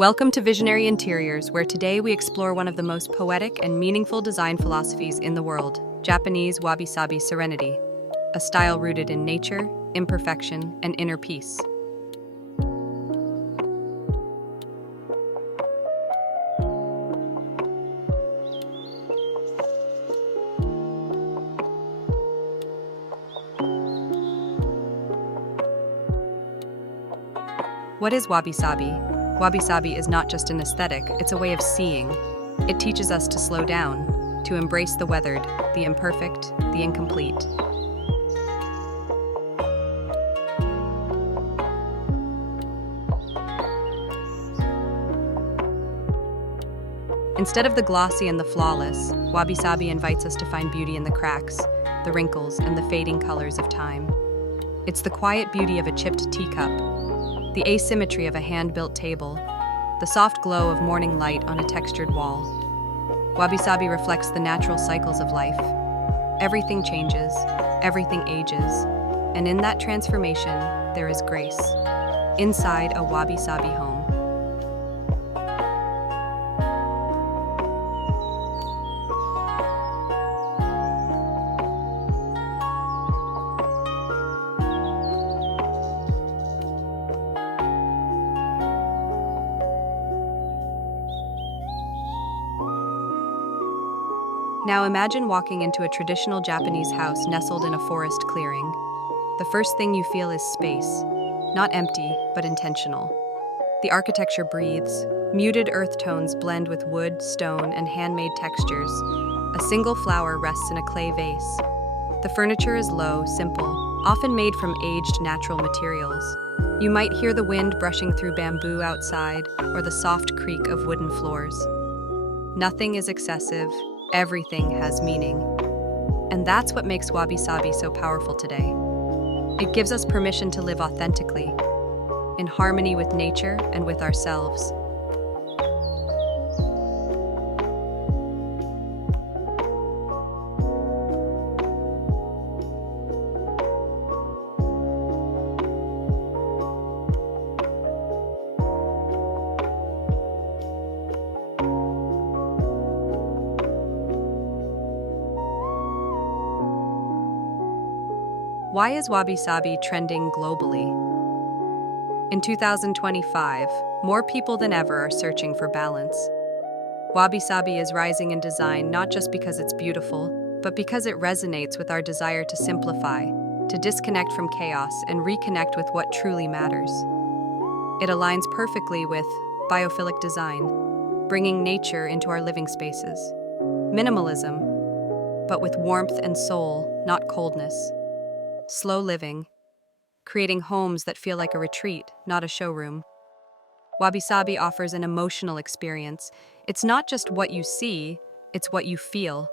Welcome to Visionary Interiors, where today we explore one of the most poetic and meaningful design philosophies in the world, Japanese Wabi-Sabi Serenity, a style rooted in nature, imperfection, and inner peace. What is wabi-sabi? Wabi-sabi is not just an aesthetic, it's a way of seeing. It teaches us to slow down, to embrace the weathered, the imperfect, the incomplete. Instead of the glossy and the flawless, wabi-sabi invites us to find beauty in the cracks, the wrinkles, and the fading colors of time. It's the quiet beauty of a chipped teacup, the asymmetry of a hand-built table, the soft glow of morning light on a textured wall. Wabi-sabi reflects the natural cycles of life. Everything changes, everything ages, and in that transformation, there is grace. Inside a wabi-sabi home. Now imagine walking into a traditional Japanese house nestled in a forest clearing. The first thing you feel is space, not empty, but intentional. The architecture breathes. Muted earth tones blend with wood, stone, and handmade textures. A single flower rests in a clay vase. The furniture is low, simple, often made from aged natural materials. You might hear the wind brushing through bamboo outside, or the soft creak of wooden floors. Nothing is excessive. Everything has meaning. And that's what makes wabi-sabi so powerful today. It gives us permission to live authentically, in harmony with nature and with ourselves. Why is wabi-sabi trending globally? In 2025, more people than ever are searching for balance. Wabi-sabi is rising in design not just because it's beautiful, but because it resonates with our desire to simplify, to disconnect from chaos and reconnect with what truly matters. It aligns perfectly with biophilic design, bringing nature into our living spaces. Minimalism, but with warmth and soul, not coldness. Slow living, creating homes that feel like a retreat, not a showroom. Wabi-sabi offers an emotional experience. It's not just what you see, it's what you feel.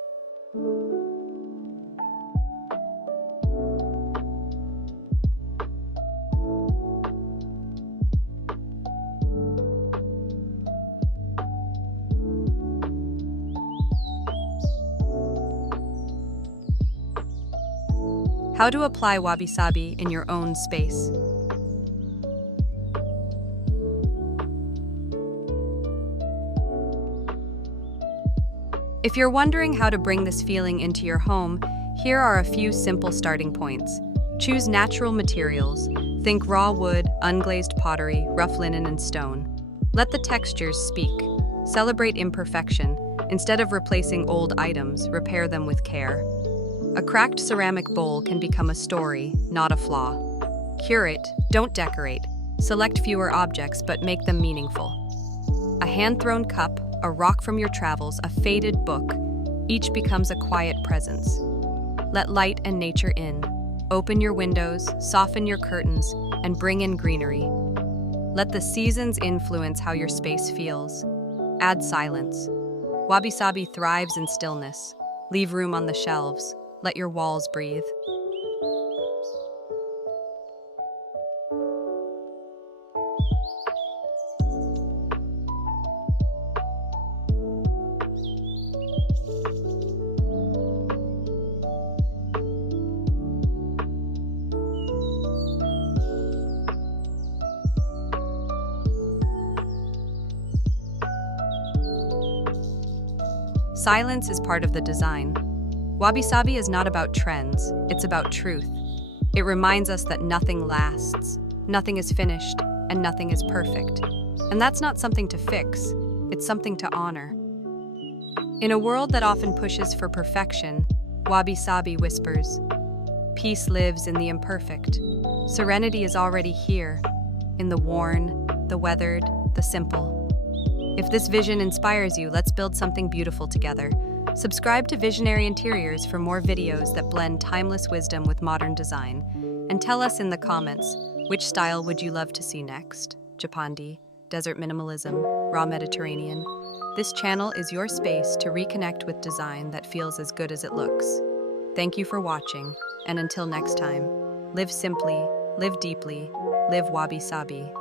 How to apply wabi-sabi in your own space. If you're wondering how to bring this feeling into your home, here are a few simple starting points. Choose natural materials. Think raw wood, unglazed pottery, rough linen, and stone. Let the textures speak. Celebrate imperfection. Instead of replacing old items, repair them with care. A cracked ceramic bowl can become a story, not a flaw. Curate, don't decorate. Select fewer objects, but make them meaningful. A hand-thrown cup, a rock from your travels, a faded book, each becomes a quiet presence. Let light and nature in. Open your windows, soften your curtains, and bring in greenery. Let the seasons influence how your space feels. Add silence. Wabi-sabi thrives in stillness. Leave room on the shelves. Let your walls breathe. Silence is part of the design. Wabi-Sabi is not about trends, it's about truth. It reminds us that nothing lasts, nothing is finished, and nothing is perfect. And that's not something to fix, it's something to honor. In a world that often pushes for perfection, Wabi-Sabi whispers, peace lives in the imperfect. Serenity is already here, in the worn, the weathered, the simple. If this vision inspires you, let's build something beautiful together. Subscribe to Visionary Interiors for more videos that blend timeless wisdom with modern design. And tell us in the comments, which style would you love to see next? Japandi, desert minimalism, raw Mediterranean. This channel is your space to reconnect with design that feels as good as it looks. Thank you for watching, and until next time, live simply, live deeply, live wabi-sabi.